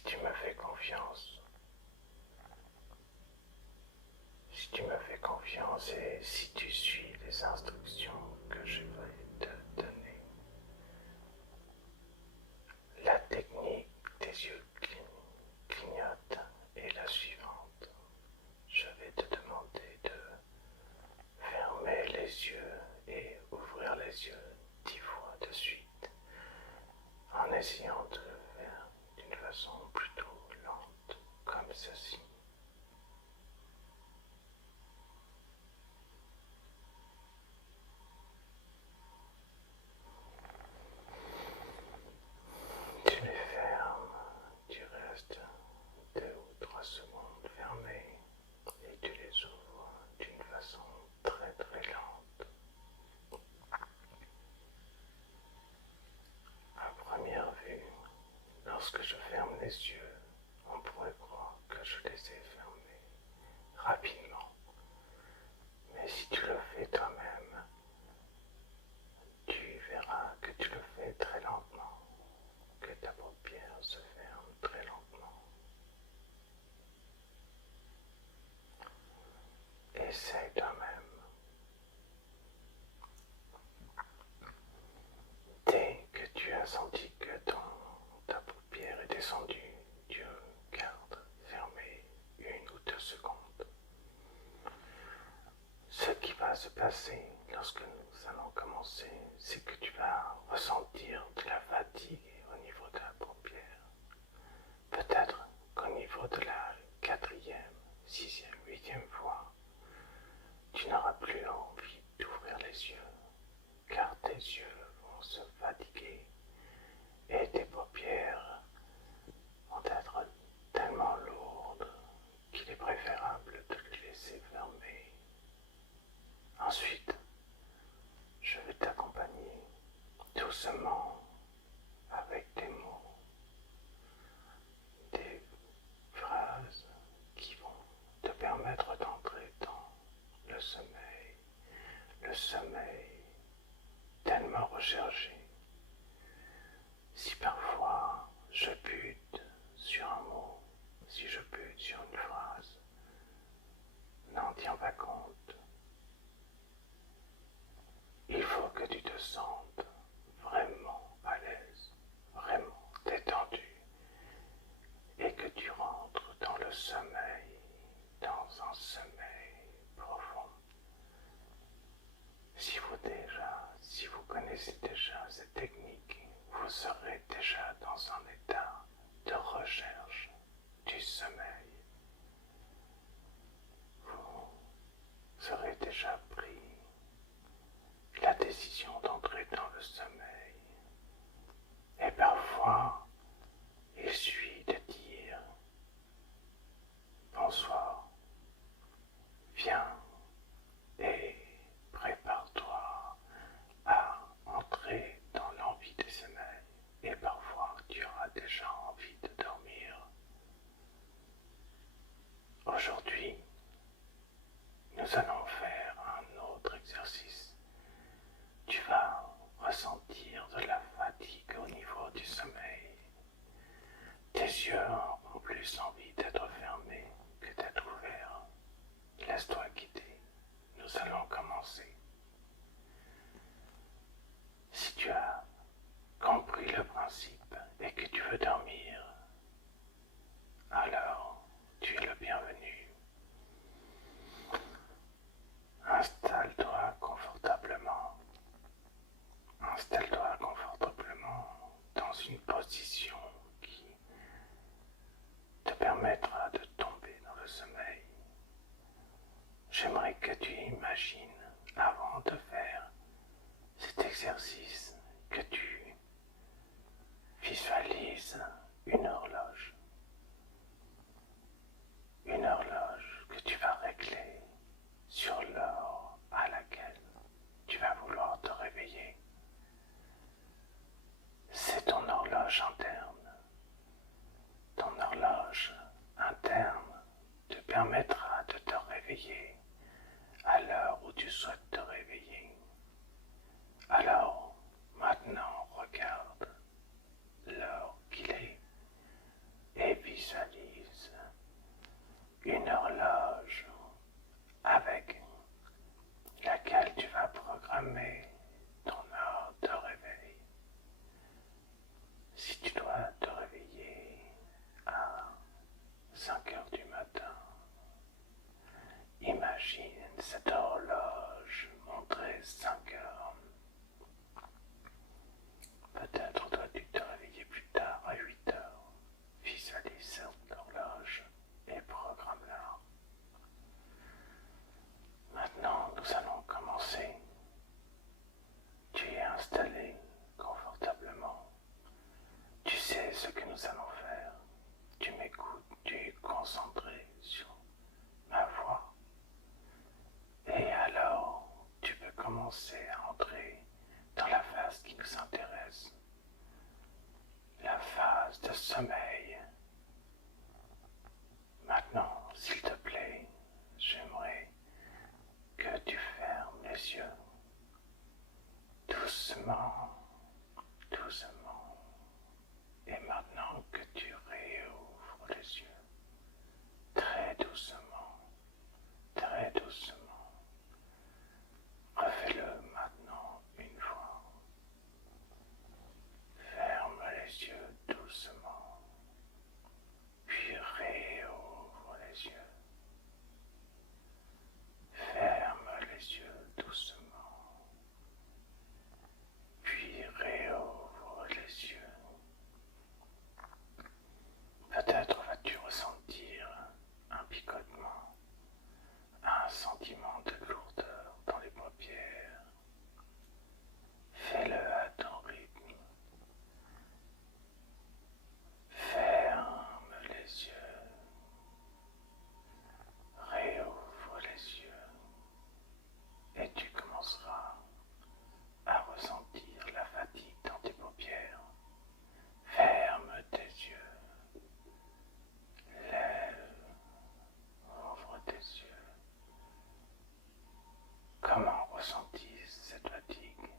si tu me fais confiance, si tu me fais confiance et si tu suis les instructions que je vais te donner. La technique des yeux clignotent est la suivante. Je vais te demander de fermer les yeux et ouvrir les yeux 10 fois de suite en essayant de le faire d'une façon plutôt lente comme ceci. Tu les fermes, tu restes 2 ou 3 secondes fermées et tu les ouvres d'une façon très très lente. À première vue, lorsque je ferme les yeux, on pourrait croire que je les ai fermés rapidement. Mais si tu le fais toi-même, tu verras que tu le fais très lentement, que ta paupière se ferme très lentement. Essaye toi-même. Dès que tu as senti que ta paupière est descendue, tu gardes fermée 1 ou 2 secondes. Ce qui va se passer lorsque nous allons commencer, c'est que tu vas ressentir de la fatigue au niveau de la paupière. Peut-être qu'au niveau de la 4e, 6e, 8e fois, tu n'auras plus envie d'ouvrir les yeux, car tes yeux vont se fatiguer et tes paupières vont être tellement lourdes qu'il est préférable de les laisser fermer. Ensuite, je vais t'accompagner doucement avec des mots, des phrases qui vont te permettre d'entrer dans le sommeil tellement recherché. Si parfois je bute sur un mot, si je bute sur une phrase, n'en tiens pas compte. Il faut que tu te sentes vraiment à l'aise, vraiment détendu, et que tu rentres dans le sommeil, dans un sommeil profond. Si vous connaissez déjà cette technique, vous serez déjà dans un état de recherche du sommeil. Vous aurez déjà pris la décision d'entrer dans le sommeil. Et parfois, il suffit de dire bonsoir, viens et prépare-toi à entrer dans l'envie du sommeil. Et parfois, fatigue s'intéresse, la phase de sommeil. Maintenant, s'il te plaît, j'aimerais que tu fermes les yeux, doucement, doucement, et maintenant que tu réouvres les yeux, très doucement, très doucement, refais-le maintenant une fois, ferme les yeux doucement, puis réouvre les yeux, ferme les yeux doucement, puis réouvre les yeux. Peut-être vas-tu ressentir un picotement, un sentiment de lourdeur dans les paupières. Fais-le à ton rythme. Ferme les yeux. Réouvre les yeux. Et tu commenceras à ressentir la fatigue dans tes paupières. Ferme tes yeux. Lève. Ouvre tes yeux. Comment ressentis cette fatigue?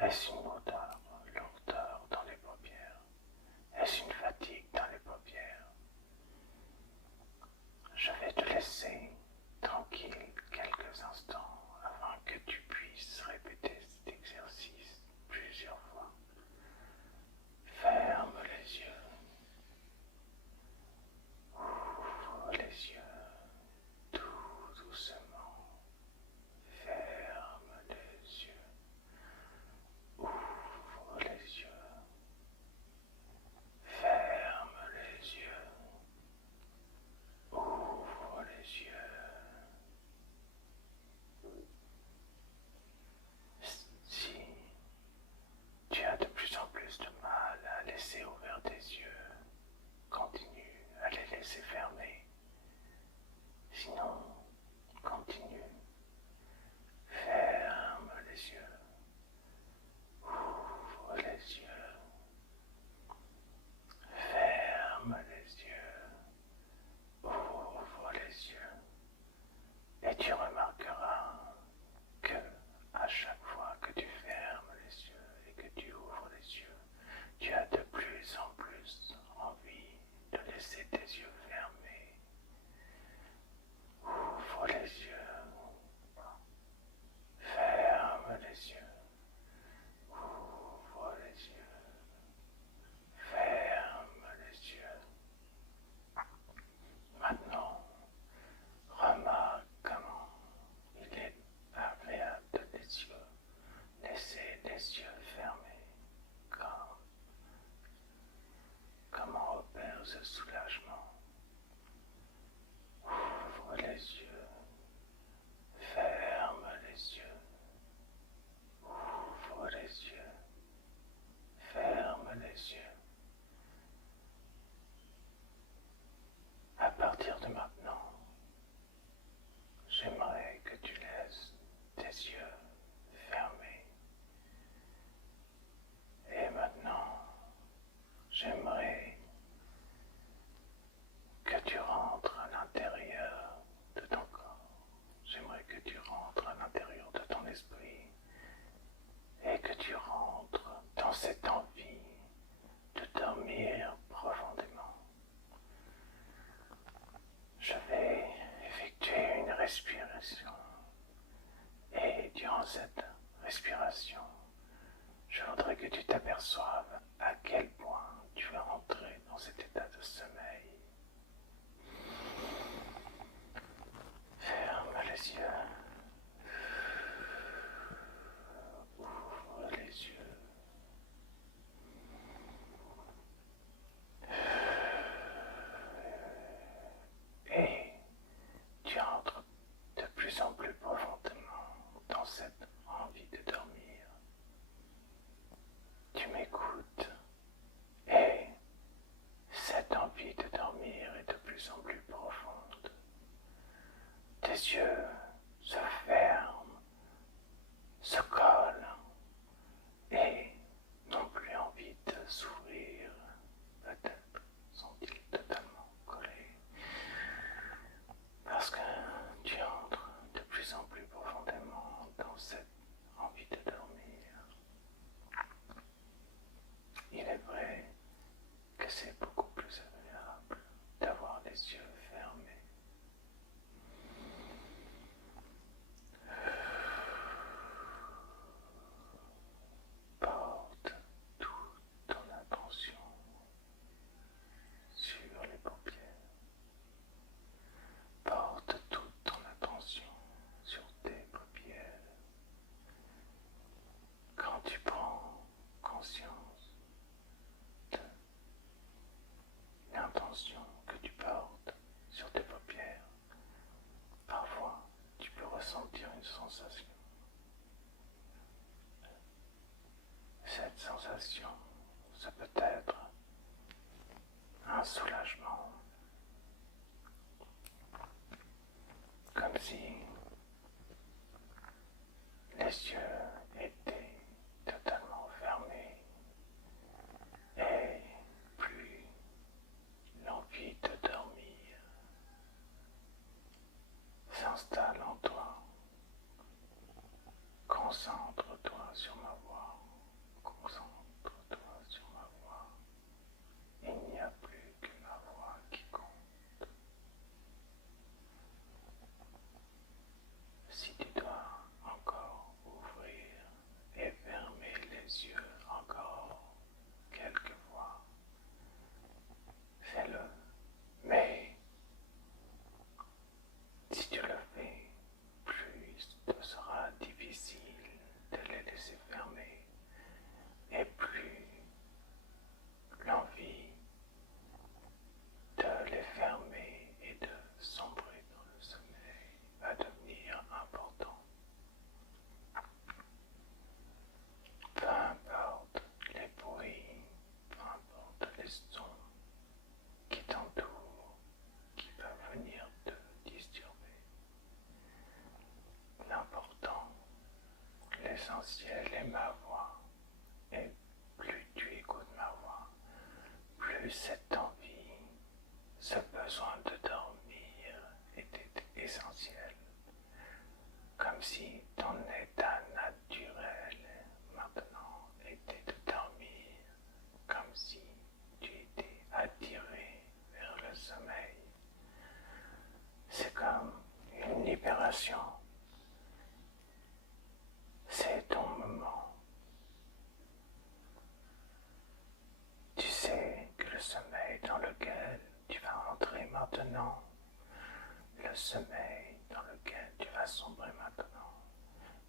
Est-ce une lourdeur dans les paupières? Est-ce une fatigue dans les paupières? Je vais te laisser tranquille quelques instants afin que tu puisses répéter cet exercice plusieurs fois. Ferme les yeux. Ouvre les yeux tout doucement. Ferme les yeux. Ouvre les yeux. Ferme les yeux. Ouvre les yeux. Si tu as de plus en plus de mal à laisser ouvrir tes yeux, continue à les laisser fermer. Sinon, continue. Ferme les yeux. Ouvre les yeux. Ferme les yeux. Ouvre les yeux. Et tu remarqueras que à chaque fois que tu fermes les yeux et que tu ouvres les yeux, tu as de plus en plus envie de laisser tes yeux fermés. Ouvre les yeux. Ferme les yeux. Ouvre les yeux. Ferme les yeux. Maintenant, remarque comment il est agréable de laisser les yeux fermés. Comment opère ce soulagement? Ouvre les yeux. Ferme les yeux. Ouvre les yeux. Ferme les yeux. À partir de maintenant, j'aimerais que tu laisses tes yeux fermés. Et maintenant, j'aimerais que tu rentres à l'intérieur de ton corps. J'aimerais que tu rentres à l'intérieur de ton esprit et que tu rentres dans cette envie de dormir profondément. Je vais effectuer une respiration et durant cette respiration, je voudrais que tu t'aperçoives à quel point tu es rentré dans cet état de sommeil. Ferme les yeux. Ouvre les yeux. Et tu entres de plus en plus profondément dans cette envie de dormir. Tu m'écoutes et cette envie de dormir est de plus en plus profonde. Tes yeux se ferment, se collent Cette sensation, ça peut être un soulagement, comme si les yeux étaient totalement fermés et plus l'envie de dormir s'installe en toi. Concentre-toi sur ma voix, concentre-toi sur ma voix. Il n'y a plus que ma voix qui compte. Si tu dois encore ouvrir et fermer les yeux encore quelques fois, fais-le. Mais si tu le fais, plus te sera difficile de les laisser fermer et plus l'envie de les fermer et de sombrer dans le sommeil va devenir important. Peu importe les bruits, peu importe les sons qui t'entourent, qui peuvent venir te disturber. L'important, l'essentiel est ma voix. Et plus tu écoutes ma voix, plus cette envie, ce besoin de dormir était essentiel. Comme si ton état naturel maintenant était de dormir, comme si tu étais attiré vers le sommeil. C'est comme une libération. C'est ton moment. Tu sais que le sommeil dans lequel tu vas entrer maintenant, le sommeil dans lequel tu vas sombrer maintenant,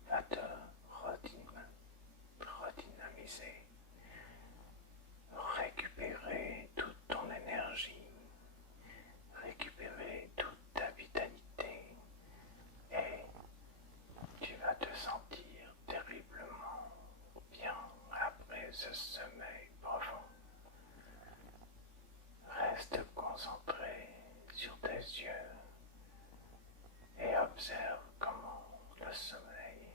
va te redynamiser, récupérer toute ton énergie, récupérer toute ta vitalité et tu vas te sentir terriblement bien après ce sommeil profond. Reste concentré sur tes yeux et observe comment le sommeil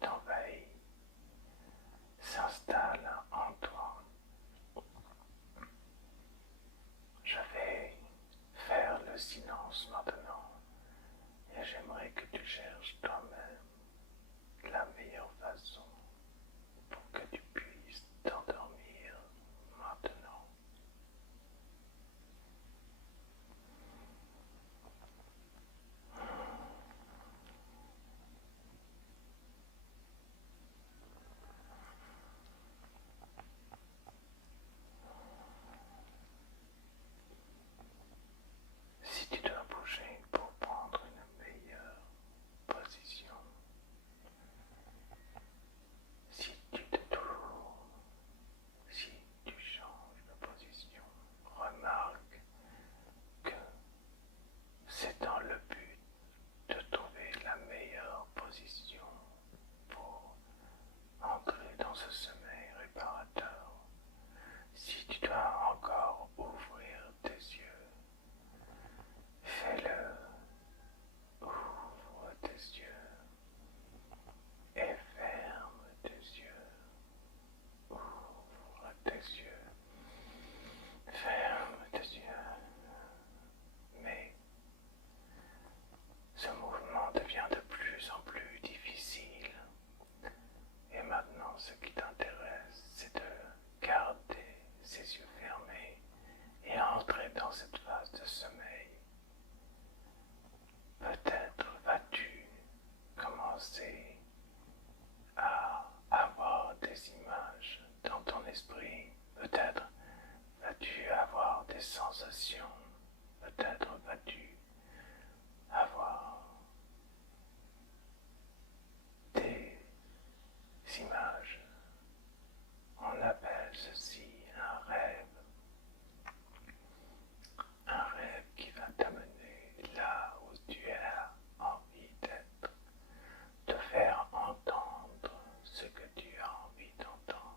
t'envahit, s'installe en toi. Je vais faire le silence maintenant et j'aimerais que tu cherches toi-même la meilleure façon pour que tu puisses t'endormir maintenant. Si tu dois bouger pour prendre une meilleure position, si tu te tournes, si tu changes de position, remarque que c'est dans le but de trouver la meilleure position pour entrer dans ce sommeil réparateur. Si tu dois encore ouvrir tes yeux, fais-le. Ouvre tes yeux et ferme tes yeux. Ouvre tes yeux, ferme tes yeux. Mais ce mouvement devient de plus en plus difficile. Et maintenant, ce qui t'intéresse, c'est de garder ses yeux fermés et entrer dans cette phase de sommeil. Peut-être vas-tu commencer à avoir des images dans ton esprit. Peut-être vas-tu avoir des sensations. Peut-être vas-tu avoir des images. On appelle ceci un rêve. Un rêve qui va t'amener là où tu as envie d'être. Te faire entendre ce que tu as envie d'entendre.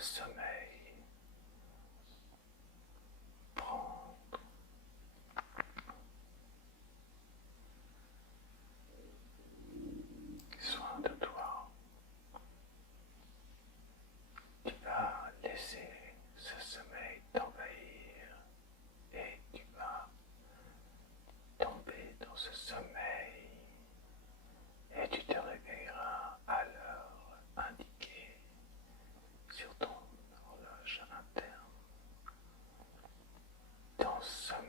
sommeil prendre soin de toi. Tu vas laisser ce sommeil t'envahir et tu vas tomber dans ce sommeil et tu te réveilleras à l'heure indiquée sur ton horloge interne. Ton sommeil